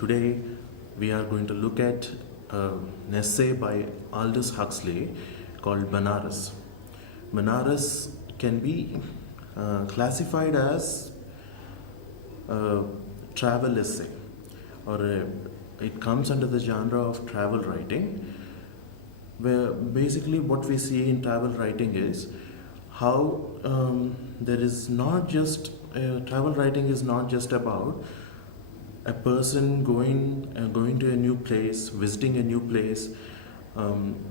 Today, we are going to look at an essay by Aldous Huxley called Benares. Benares can be classified as a travel essay, it comes under the genre of travel writing, where basically what we see in travel writing is how there is not just travel writing is not just about a person going to a new place, visiting a new place,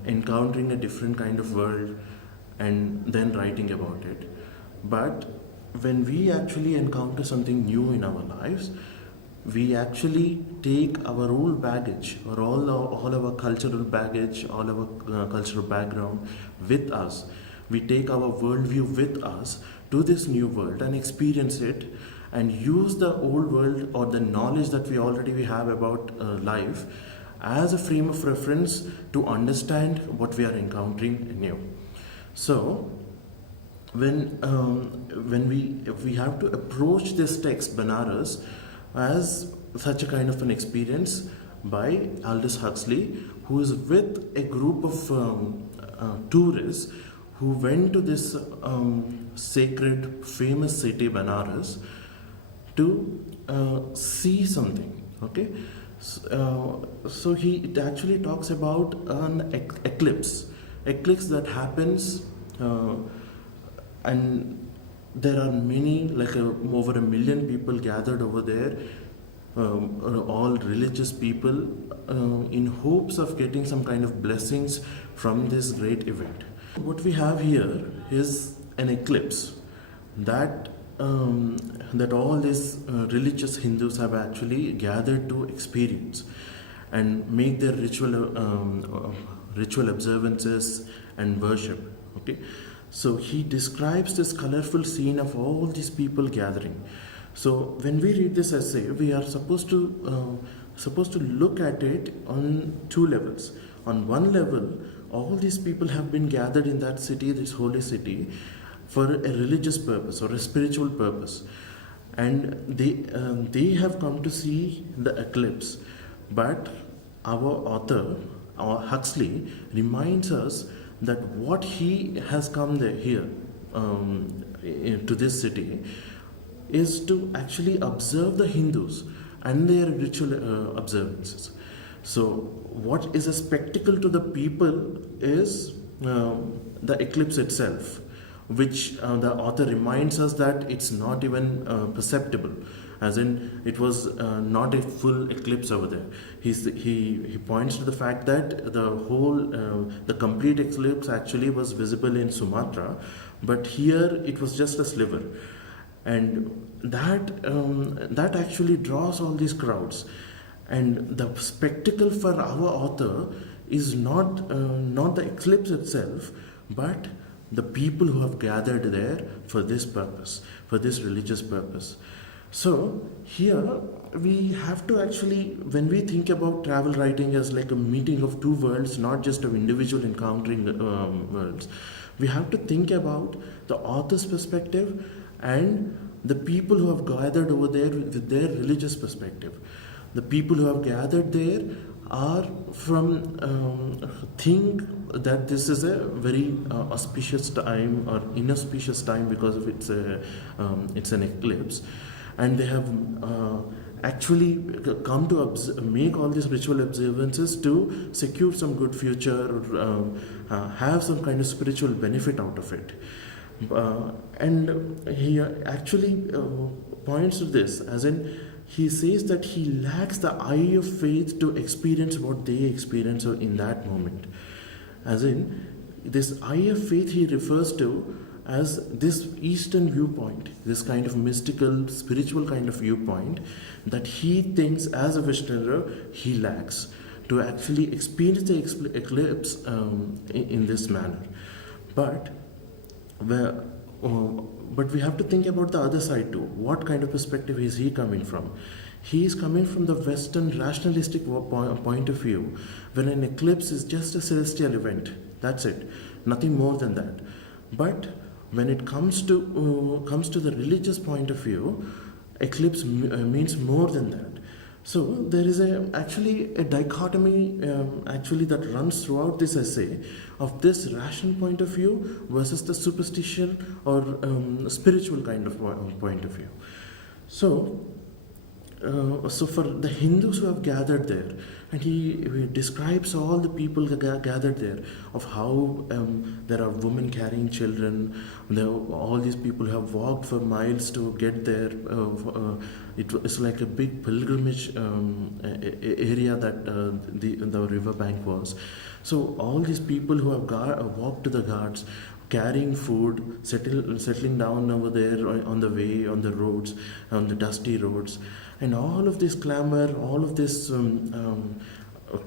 encountering a different kind of world, and then writing about it. But when we actually encounter something new in our lives, we actually take our old baggage or all our cultural baggage, all our cultural background with us. We take our worldview with us to this new world and experience it and use the old world or the knowledge that we have about life as a frame of reference to understand what we are encountering new. So we have to approach this text Benares as such a kind of an experience by Aldous Huxley, who is with a group of tourists who went to this sacred famous city Benares to see something. Okay, so it actually talks about an eclipse that happens, and there are many, over 1 million people gathered over there, all religious people, in hopes of getting some kind of blessings from this great event. What we have here is an eclipse that all these religious Hindus have actually gathered to experience and make their ritual observances and worship. Okay, so he describes this colorful scene of all these people gathering. So when we read this essay, we are supposed to look at it on two levels. On one level, all these people have been gathered in that city, this holy city, for a religious purpose or a spiritual purpose, and they have come to see the eclipse. But our author, our Huxley, reminds us that what he has come here to this city is to actually observe the Hindus and their ritual observances. So what is a spectacle to the people is the eclipse itself, which the author reminds us that it's not even perceptible, as in it was not a full eclipse over there. He points to the fact that the complete eclipse actually was visible in Sumatra, but here it was just a sliver, and that actually draws all these crowds. And the spectacle for our author is not the eclipse itself, but the people who have gathered there for this purpose, for this religious purpose. So here we have to actually, when we think about travel writing as like a meeting of two worlds, not just of individual encountering worlds, we have to think about the author's perspective and the people who have gathered over there with their religious perspective. The people who have gathered there are think that this is a very auspicious time or inauspicious time because of it's an eclipse, and they have actually come to make all these ritual observances to secure some good future or have some kind of spiritual benefit out of it. And he actually points to this, as in he says that he lacks the eye of faith to experience what they experience in that moment. As in, this eye of faith he refers to as this Eastern viewpoint, this kind of mystical, spiritual kind of viewpoint that he thinks as a Westerner he lacks to actually experience the eclipse in this manner. But we have to think about the other side too. What kind of perspective is he coming from? He is coming from the Western rationalistic point of view, when an eclipse is just a celestial event. That's it, nothing more than that. But when it comes to the religious point of view, eclipse means more than that. So there is actually a dichotomy actually that runs throughout this essay of this rational point of view versus the superstition or spiritual kind of point of view. So so for the Hindus who have gathered there, and he describes all the people gathered there, of how there are women carrying children. All these people have walked for miles to get there. It's like a big pilgrimage area that the riverbank was. So all these people who have walked to the ghats, carrying food, settling down over there on the way, on the roads, on the dusty roads, and all of this clamor, all of this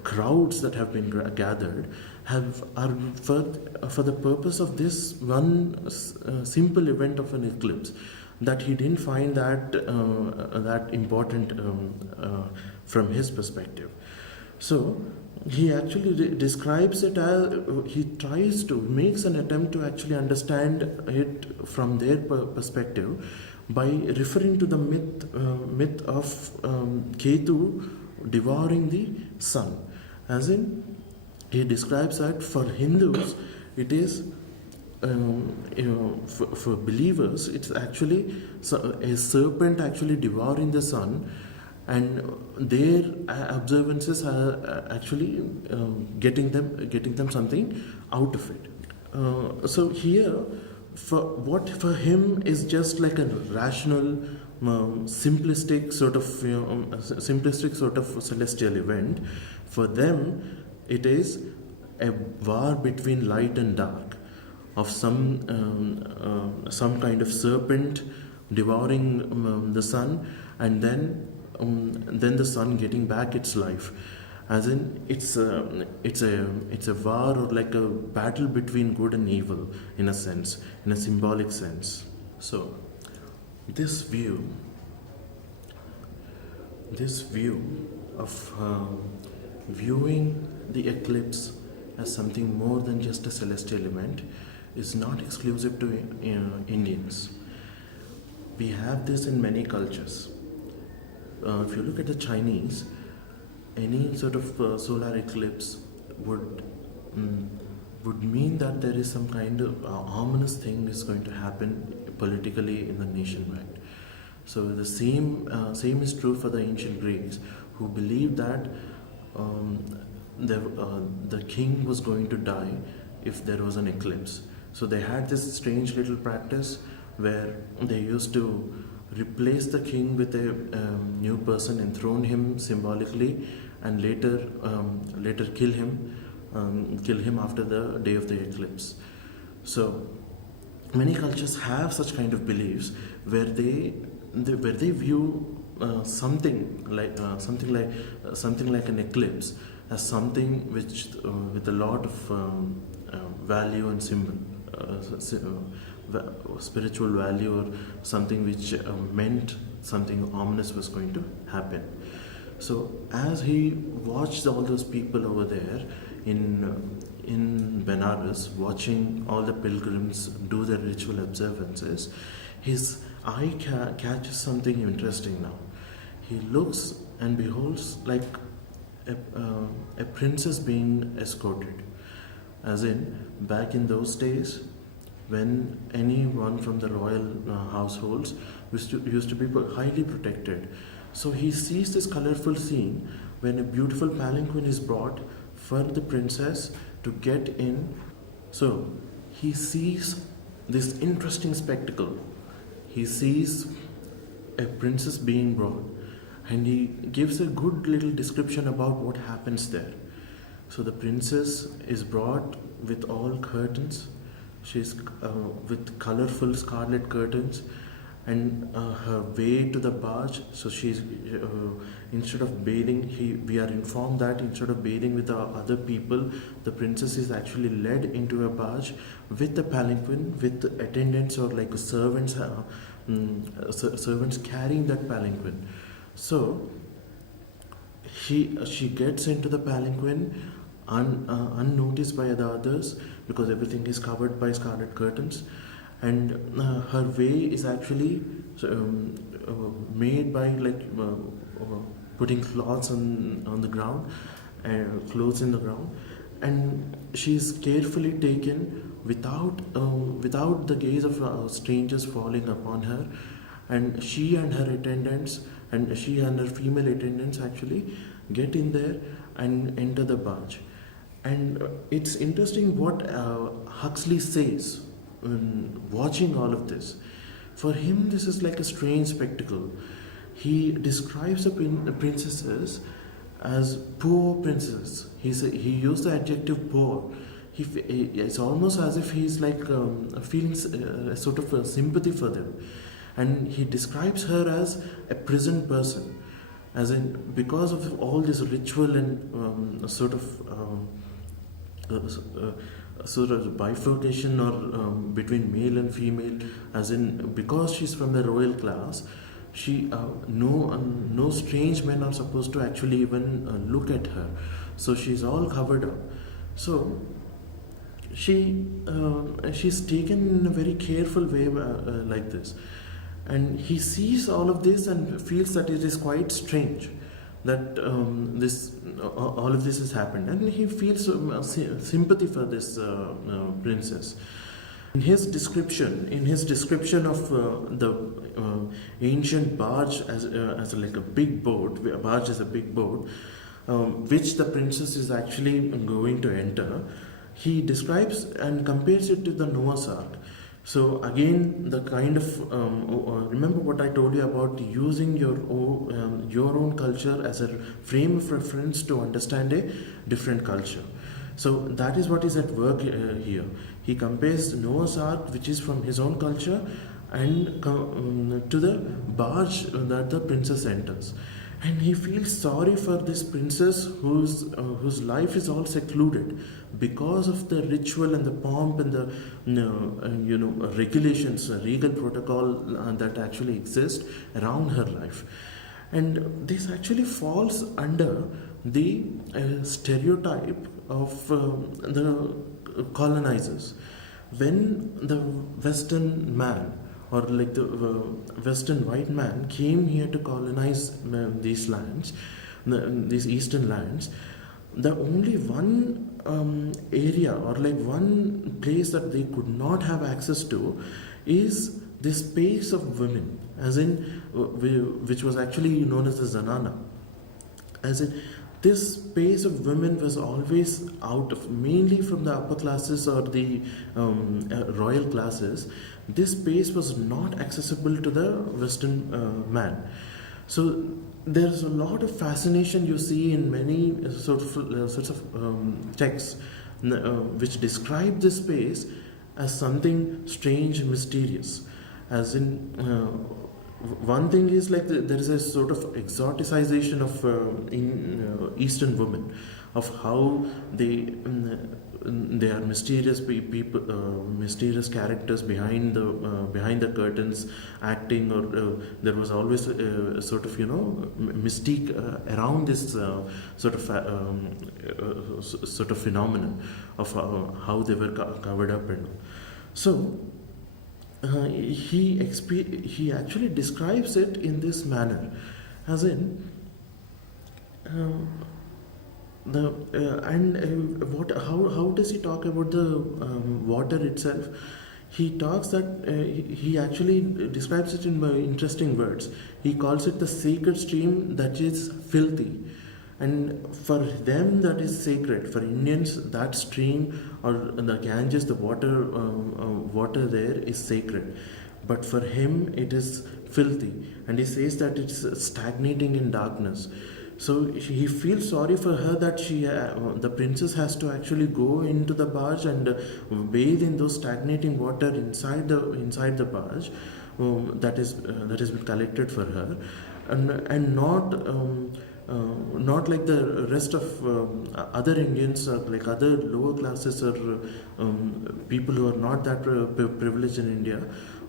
crowds that have been gathered are for the purpose of this one simple event of an eclipse, that he didn't find that important from his perspective. So he actually describes it as, he tries to makes an attempt to actually understand it from their perspective by referring to the myth of Ketu devouring the sun. As in, he describes that for Hindus it is for believers it's actually a serpent actually devouring the sun, and their observances are actually getting them something out of it. So here, for him is just like a rational, simplistic sort of celestial event. For them, it is a war between light and dark, of some kind of serpent devouring the sun, and then the sun getting back its life. As in, it's a war, or like a battle between good and evil, in a sense, in a symbolic sense. So this view of viewing the eclipse as something more than just a celestial event is not exclusive to Indians. We have this in many cultures. If you look at the Chinese, any sort of solar eclipse would mean that there is some kind of ominous thing is going to happen politically in the nationwide. So the same is true for the ancient Greeks, who believed that the king was going to die if there was an eclipse. So they had this strange little practice where they used to replace the king with a new person, enthrone him symbolically, and later kill him after the day of the eclipse. So many cultures have such kind of beliefs where they view something like an eclipse as something which with a lot of value and symbol, spiritual value, or something which meant something ominous was going to happen. So as he watched all those people over there in Benares, watching all the pilgrims do their ritual observances, his eye catches something interesting now. He looks and beholds like a princess being escorted. As in, back in those days, when anyone from the royal households used to be highly protected. So he sees this colorful scene when a beautiful palanquin is brought for the princess to get in. So he sees this interesting spectacle. He sees a princess being brought, and he gives a good little description about what happens there. So the princess is brought with all curtains. She's with colorful scarlet curtains, and her way to the barge. So she's instead of bathing, we are informed that instead of bathing with the other people, the princess is actually led into a barge with the palanquin, with attendants or like servants, servants carrying that palanquin. So she gets into the palanquin unnoticed by the others, because everything is covered by scarlet curtains, and her way is actually made by putting cloths on the ground, clothes in the ground, and she is carefully taken without the gaze of strangers falling upon her, and she and her female attendants actually get in there and enter the barge. And it's interesting what Huxley says when watching all of this. For him, this is like a strange spectacle. He describes the princesses as poor princesses. He used the adjective poor. It's almost as if he's like feeling a sort of a sympathy for them, and he describes her as a prison person, as in because of all this ritual and sort of bifurcation or between male and female, as in because she's from the royal class, she no strange men are supposed to actually even look at her, so she's all covered up. So she's taken in a very careful way like this, and he sees all of this and feels that it is quite strange that this all of this has happened, and he feels sympathy for this princess. In his description of the ancient barge as like a big boat, a barge is a big boat, which the princess is actually going to enter, he describes and compares it to the Noah's Ark. So again, the kind of remember what I told you about using your own culture as a frame of reference to understand a different culture. So that is what is at work here. He compares Noah's Ark, which is from his own culture, and to the barge that the princess enters. And he feels sorry for this princess whose life is all secluded because of the ritual and the pomp and the regulations, regal protocol that actually exist around her life. And this actually falls under the stereotype of the colonizers. When the Western man, or like the Western white man, came here to colonize these lands, these eastern lands, the only one area or like one place that they could not have access to is the space of women, as in which was actually known as the zanana, as in this space of women was always out of, mainly from the upper classes or the royal classes. This space was not accessible to the Western man. So there's a lot of fascination you see in many sorts of texts which describe this space as something strange and mysterious, as in one thing is like there is a sort of exoticization of Eastern women, of how they are mysterious people, mysterious characters behind the curtains, acting, or there was always a sort of mystique around this sort of phenomenon of how they were covered up and so. He actually describes it in this manner, as in how does he talk about the water itself? He talks that he actually describes it in interesting words. He calls it the sacred stream that is filthy. And for them, that is sacred. For Indians, that stream or the Ganges, the water there is sacred. But for him, it is filthy. And he says that it's stagnating in darkness. So he feels sorry for her that the princess has to actually go into the barge and bathe in those stagnating water inside the barge that is been collected for her, and not like the rest of other Indians, like other lower classes or people who are not that privileged in India,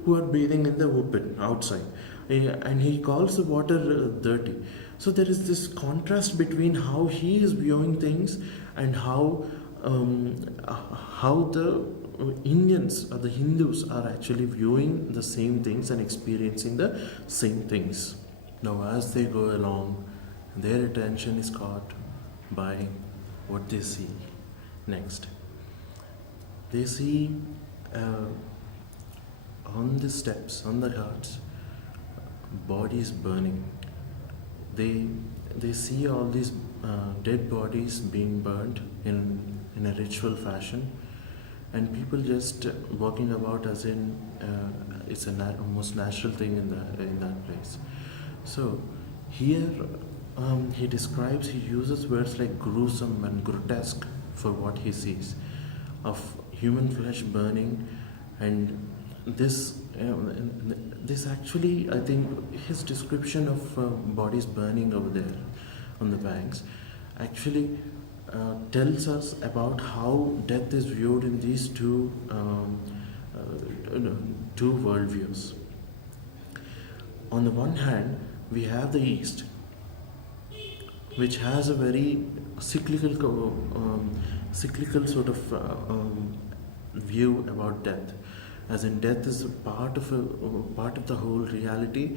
who are bathing in the open outside. And he calls the water dirty. So there is this contrast between how he is viewing things and how the Indians or the Hindus are actually viewing the same things and experiencing the same things. Now, as they go along Their attention is caught by what they see next. They see uh, on the steps, on the ghats, bodies burning. They they see all these dead bodies being burned in a ritual fashion, and people just walking about as in it's a most natural thing in that place. So here he describes, he uses words like gruesome and grotesque for what he sees of human flesh burning, and this this actually, I think his description of bodies burning over there on the banks actually tells us about how death is viewed in these two worldviews. On the one hand, we have the East, which has a very cyclical sort of view about death, as in death is a part of the whole reality,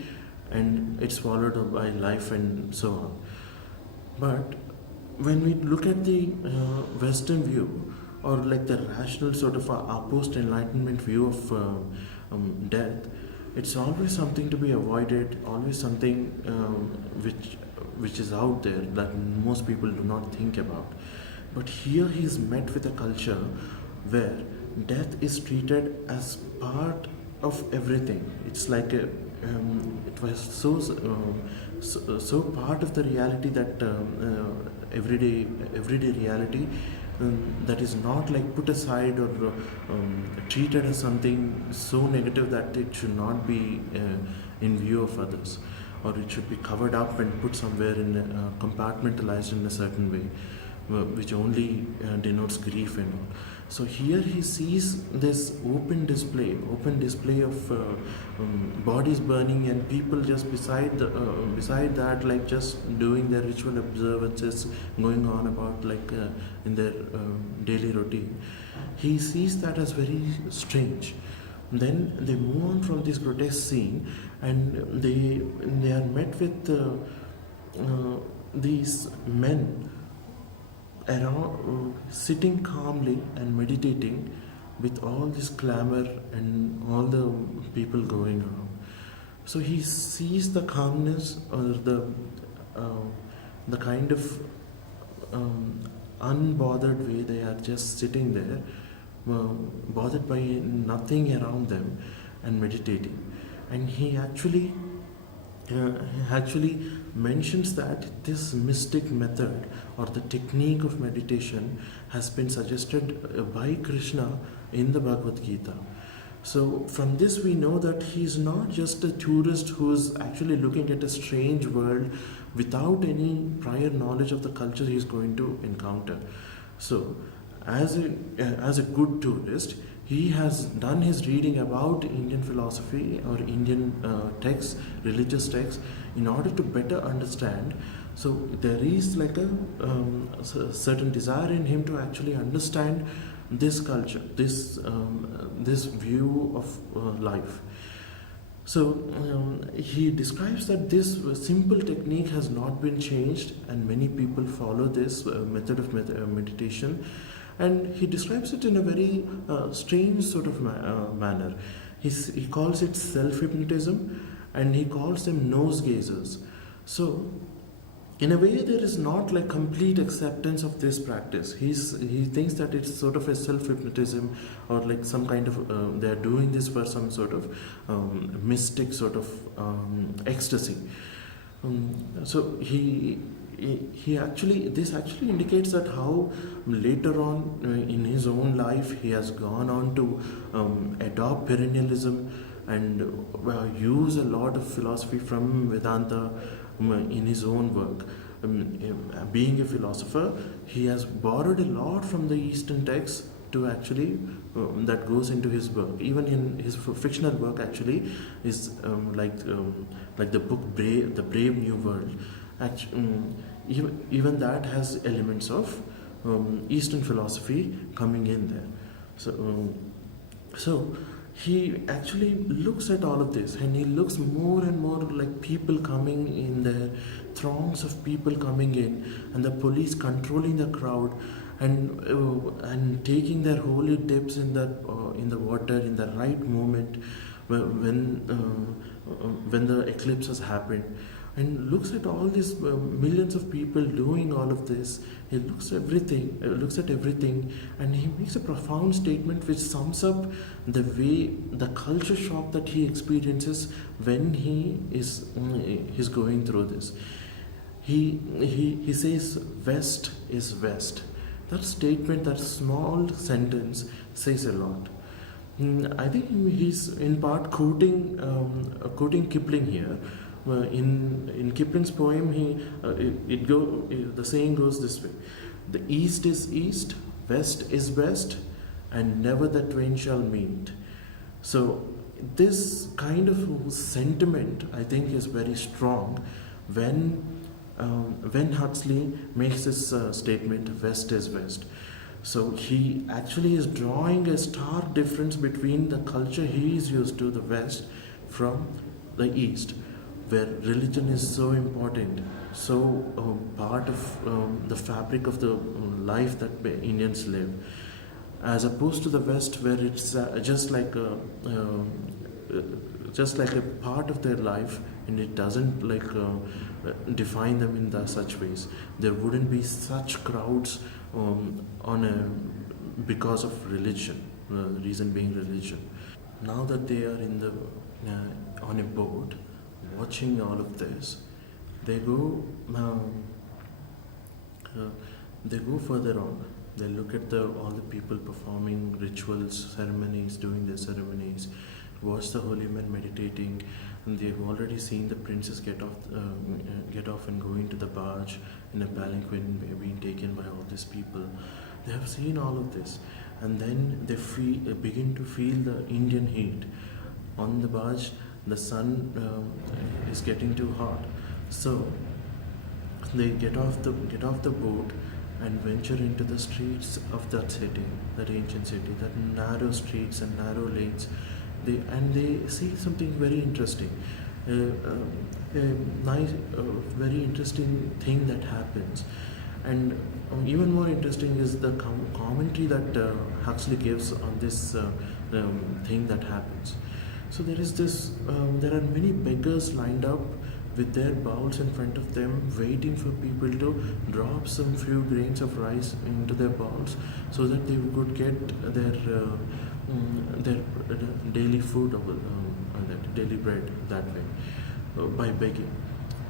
and it's followed up by life and so on. But when we look at the Western view, or like the rational sort of post Enlightenment view of death, it's always something to be avoided, always something which is out there that most people do not think about. But here he is met with a culture where death is treated as part of everything. It's like it was so part of the reality that everyday reality, that is not like put aside or treated as something so negative that it should not be in view of others, or it should be covered up and put somewhere in compartmentalized in a certain way, which only denotes grief and all. So here he sees this open display of bodies burning, and people just beside that, like just doing their ritual observances, going on about like in their daily routine. He sees that as very strange. Then they move on from this grotesque scene, and they are met with these men around, sitting calmly and meditating with all this clamor and all the people going around. So he sees the calmness, or the kind of unbothered way they are just sitting there, bothered by nothing around them and meditating. And he actually mentions that this mystic method, or the technique of meditation, has been suggested by Krishna in the Bhagavad Gita. So from this we know that he is not just a tourist who is actually looking at a strange world without any prior knowledge of the culture he is going to encounter. So as a good tourist, he has done his reading about Indian philosophy or Indian texts, religious texts, in order to better understand. So there is like a certain desire in him to actually understand this culture, this view of life. So he describes that this simple technique has not been changed, and many people follow this method of meditation. And he describes it in a very strange sort of manner. He calls it self-hypnotism, and he calls them nose gazers. So in a way, there is not like complete acceptance of this practice. He thinks that it's sort of a self-hypnotism, or like some kind of they're doing this for some sort of mystic sort of ecstasy. So he actually, this actually indicates that how later on in his own life he has gone on to adopt perennialism and use a lot of philosophy from Vedanta in his own work. Being a philosopher, he has borrowed a lot from the Eastern texts to actually that goes into his work. Even in his fictional work, actually, is like the book The Brave New World. Even that has elements of Eastern philosophy coming in there. So he actually looks at all of this, and he looks more and more like people coming in there, throngs of people coming in, and the police controlling the crowd, and taking their holy dips in the water in the right moment when the eclipse has happened, and looks at all these millions of people doing all of this. He looks at everything, and he makes a profound statement which sums up the culture shock that he experiences when he's going through this. He says West is West. That statement, that small sentence, says a lot. I think he's in part quoting Kipling here. In Kipling's poem, the saying goes this way: "The East is East, West is West, and never the twain shall meet." So this kind of sentiment, I think, is very strong when Huxley makes this statement, West is West. So he actually is drawing a stark difference between the culture he is used to, the West, from the East, where religion is so important, so part of the fabric of the life that Indians live, as opposed to the West, where it's just like a part of their life, and it doesn't define them in such ways. There wouldn't be such crowds because of religion. The reason being religion. Now that they are on a boat, watching all of this, they go further on. They look at all the people performing rituals, ceremonies, doing their ceremonies, watch the holy men meditating, and they've already seen the princess get off and go into the barge in a palanquin, being taken by all these people. They have seen all of this, and then they begin to feel the Indian heat on the barge. The sun is getting too hot, so they get off the boat and venture into the streets of that city, that ancient city, that narrow streets and narrow lanes. They see something very interesting, a nice, very interesting thing that happens. And even more interesting is the commentary that Huxley gives on this thing that happens. So there are many beggars lined up with their bowls in front of them, waiting for people to drop some few grains of rice into their bowls, so that they could get their daily food, daily bread that way, by begging.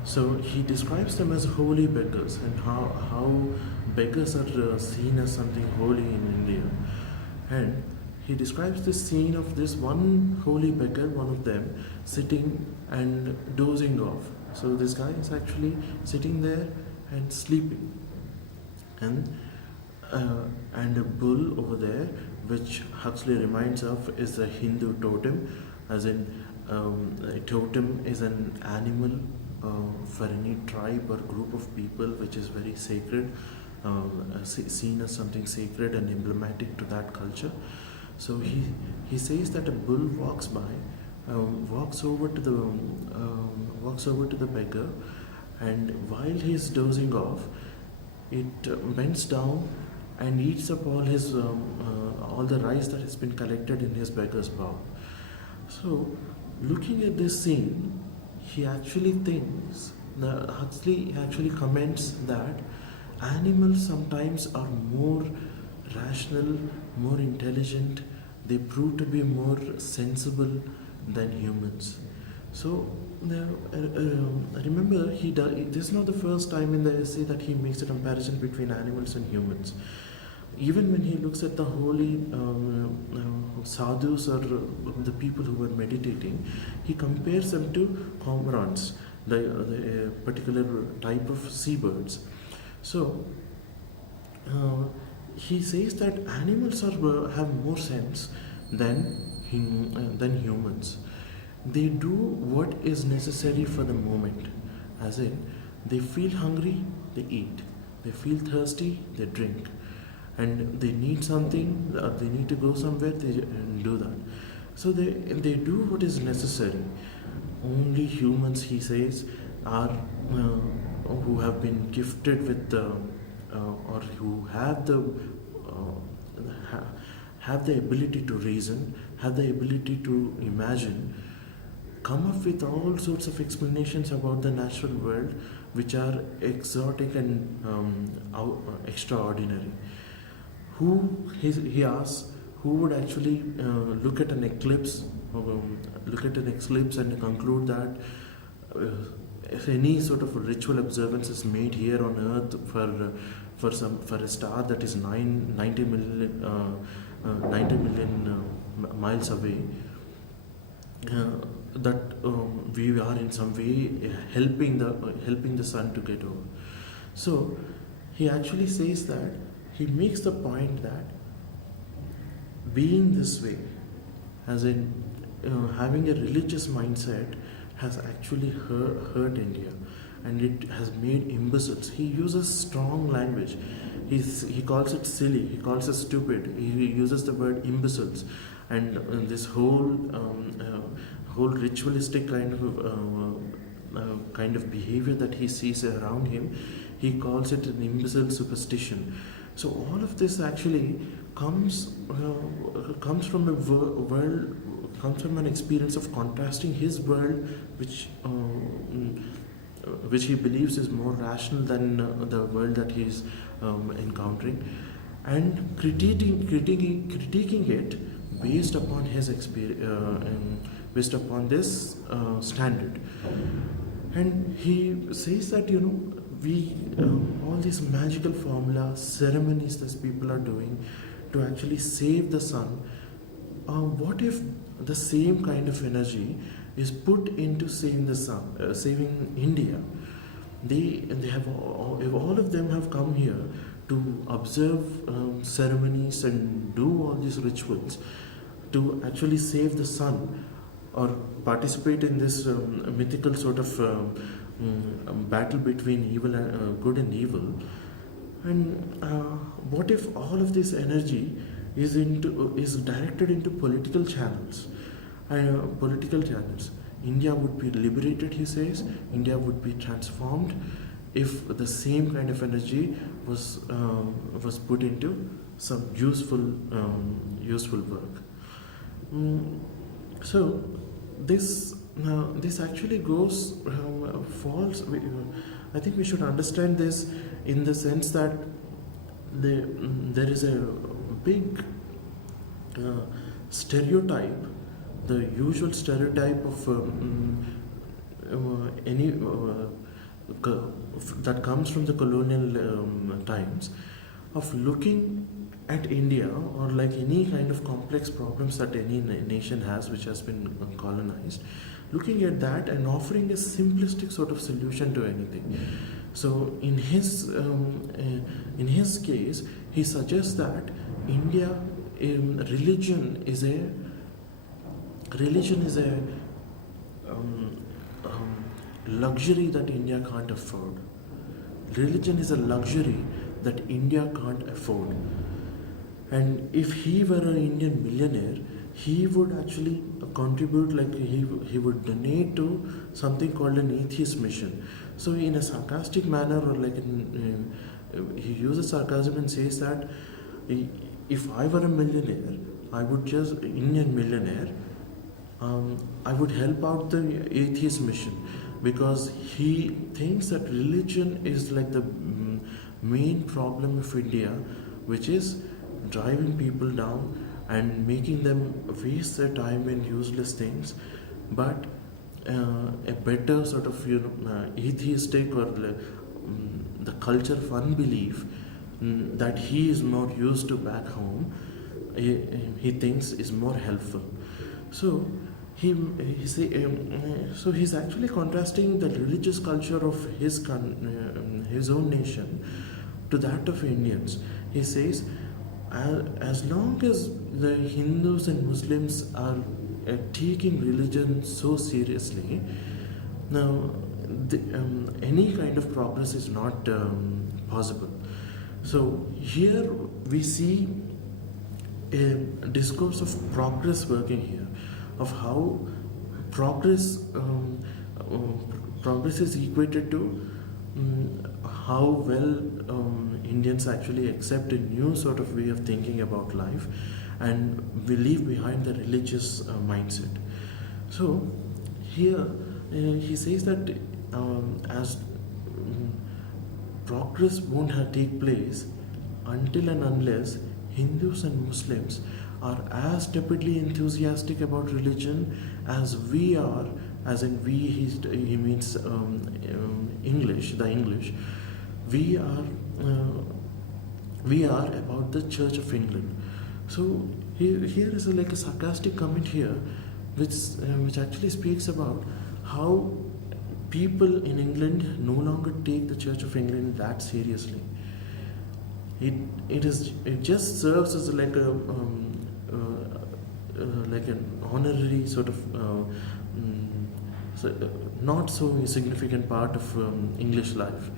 So he describes them as holy beggars, and how beggars are seen as something holy in India. And he describes this scene of this one holy beggar, one of them, sitting and dozing off. So this guy is actually sitting there and sleeping. And a bull over there, which Huxley reminds of is a Hindu totem, as in a totem is an animal for any tribe or group of people which is very sacred, seen as something sacred and emblematic to that culture. So he says that a bull walks by, walks over to the beggar, and while he is dozing off, it bends down and eats up all the rice that has been collected in his beggar's bowl. So, looking at this scene, Huxley actually comments that animals sometimes are more rational, more intelligent, they prove to be more sensible than humans. So, remember, this is not the first time in the essay that he makes a comparison between animals and humans. Even when he looks at the holy sadhus, or the people who were meditating, he compares them to cormorants, the particular type of seabirds. So, he says that animals have more sense than humans. They do what is necessary for the moment, as in, they feel hungry, they eat, they feel thirsty, they drink, and they need something, they need to go somewhere, they do that. So they do what is necessary. Only humans, he says, are who have been gifted with or who have have the ability to reason, have the ability to imagine, come up with all sorts of explanations about the natural world which are exotic and extraordinary. He asks, who would actually look at an eclipse, and conclude that if any sort of a ritual observance is made here on Earth for a star that is 90 million miles away, that we are in some way helping the sun to get over. So he actually says that he makes the point that being this way, as in having a religious mindset, has actually hurt India, and it has made imbeciles. He uses strong language. He calls it silly. He calls it stupid. He uses the word imbeciles, and this whole ritualistic kind of behavior that he sees around him, he calls it an imbecile superstition. So all of this actually comes from a world, comes from an experience of contrasting his world, which he believes is more rational than the world that he is encountering, and critiquing it based upon his experience, based upon this standard. And he says that we all these magical formulas, ceremonies that people are doing to actually save the sun. What if the same kind of energy is put into saving the sun, saving India? They have all of them have come here to observe ceremonies and do all these rituals to actually save the sun, or participate in this mythical sort of battle between good and evil. And what if all of this energy is directed into political channels? India would be liberated, he says. India would be transformed if the same kind of energy was put into some useful work. So this actually falls. I think we should understand this in the sense that there is a big stereotype, the usual stereotype of any that comes from the colonial times, of looking at India, or like any kind of complex problems that any nation has which has been colonized, looking at that and offering a simplistic sort of solution to anything. So in his case, he suggests that India, religion is a luxury that India can't afford. Religion is a luxury that India can't afford. And if he were an Indian millionaire, he would actually contribute, like he would donate to something called an atheist mission. So in a sarcastic manner, or like he uses sarcasm and says that if I were a millionaire, Indian millionaire, I would help out the atheist mission, because he thinks that religion is like the main problem of India, which is driving people down and making them waste their time in useless things. But a better sort of atheistic, or the culture of unbelief that he is more used to back home, he thinks is more helpful. So so he's actually contrasting the religious culture of his own nation to that of Indians. He says, as long as the Hindus and Muslims are taking religion so seriously, now any kind of progress is not possible. So here we see a discourse of progress working here, of how progress is equated to how well Indians actually accept a new sort of way of thinking about life, and we leave behind the religious mindset. So here he says that as progress won't take place until and unless Hindus and Muslims are as tepidly enthusiastic about religion as we are, as in we, he means English, the English, we are, uh, we are about the Church of England. So here is like a sarcastic comment here, which actually speaks about how people in England no longer take the Church of England that seriously. It it just serves as like an honorary sort of not so significant part of English life.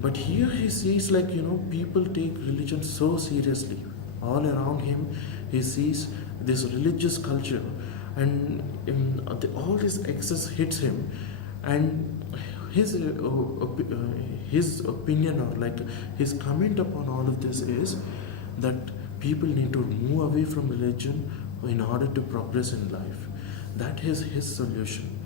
But here he sees people take religion so seriously. All around him, he sees this religious culture, and all this excess hits him, and his his opinion, or like his comment upon all of this, is that people need to move away from religion in order to progress in life. That is his solution.